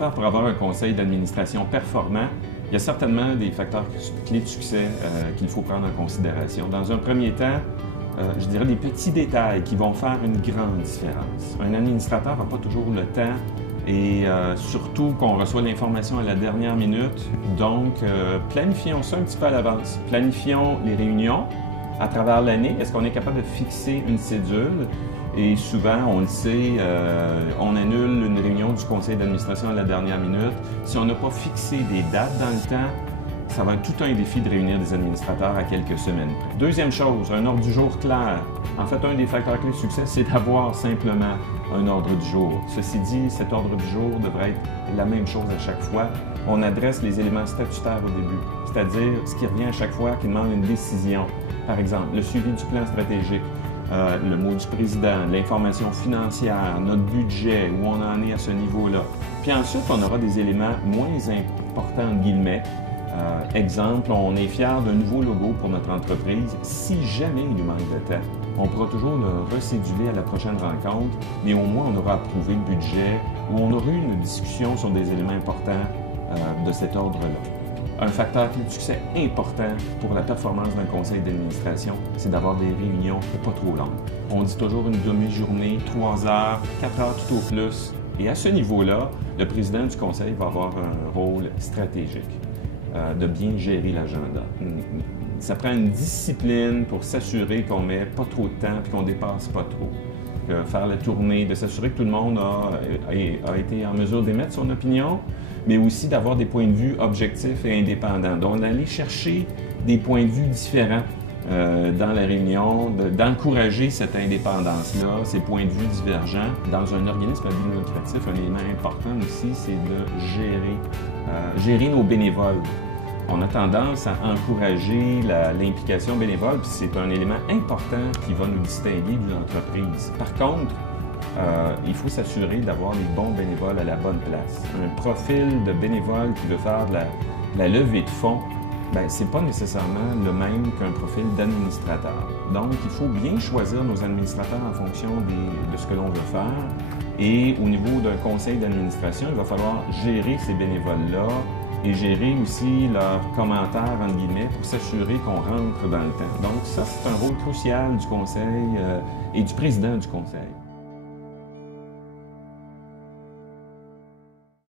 faire pour avoir un conseil d'administration performant? Il y a certainement des facteurs clés de succès qu'il faut prendre en considération. Dans un premier temps, je dirais des petits détails qui vont faire une grande différence. Un administrateur n'a pas toujours le temps et surtout qu'on reçoit l'information à la dernière minute. Donc, planifions ça un petit peu à l'avance. Planifions les réunions à travers l'année. Est-ce qu'on est capable de fixer une cédule? Et souvent, on le sait, on annule une réunion du conseil d'administration à la dernière minute. Si on n'a pas fixé des dates dans le temps, ça va être tout un défi de réunir des administrateurs à quelques semaines près. Deuxième chose, un ordre du jour clair. En fait, un des facteurs clés de succès, c'est d'avoir simplement un ordre du jour. Ceci dit, cet ordre du jour devrait être la même chose à chaque fois. On adresse les éléments statutaires au début, c'est-à-dire ce qui revient à chaque fois qui demande une décision. Par exemple, le suivi du plan stratégique, le mot du président, l'information financière, notre budget, où on en est à ce niveau-là. Puis ensuite, on aura des éléments moins importants, entre guillemets. Exemple, on est fier d'un nouveau logo pour notre entreprise. Si jamais il nous manque de temps, on pourra toujours le recéduler à la prochaine rencontre, mais au moins on aura approuvé le budget ou on aura eu une discussion sur des éléments importants de cet ordre-là. Un facteur clé de succès important pour la performance d'un conseil d'administration, c'est d'avoir des réunions pas trop longues. On dit toujours une demi-journée, 3 heures, 4 heures tout au plus. Et à ce niveau-là, le président du conseil va avoir un rôle stratégique. De bien gérer l'agenda. Ça prend une discipline pour s'assurer qu'on met pas trop de temps et qu'on dépasse pas trop. Faire la tournée, de s'assurer que tout le monde a été en mesure d'émettre son opinion, mais aussi d'avoir des points de vue objectifs et indépendants. Donc, d'aller chercher des points de vue différents dans la réunion, d'encourager cette indépendance-là, ces points de vue divergents. Dans un organisme à but lucratif, un élément important aussi, c'est de gérer nos bénévoles. On a tendance à encourager l'implication bénévole, puis c'est un élément important qui va nous distinguer d'une entreprise. Par contre, il faut s'assurer d'avoir les bons bénévoles à la bonne place. Un profil de bénévole qui veut faire de la levée de fonds, bien, ce n'est pas nécessairement le même qu'un profil d'administrateur. Donc, il faut bien choisir nos administrateurs en fonction de ce que l'on veut faire. Et au niveau d'un conseil d'administration, il va falloir gérer ces bénévoles-là et gérer aussi leurs commentaires, entre guillemets, pour s'assurer qu'on rentre dans le temps. Donc, ça, c'est un rôle crucial du conseil et du président du conseil.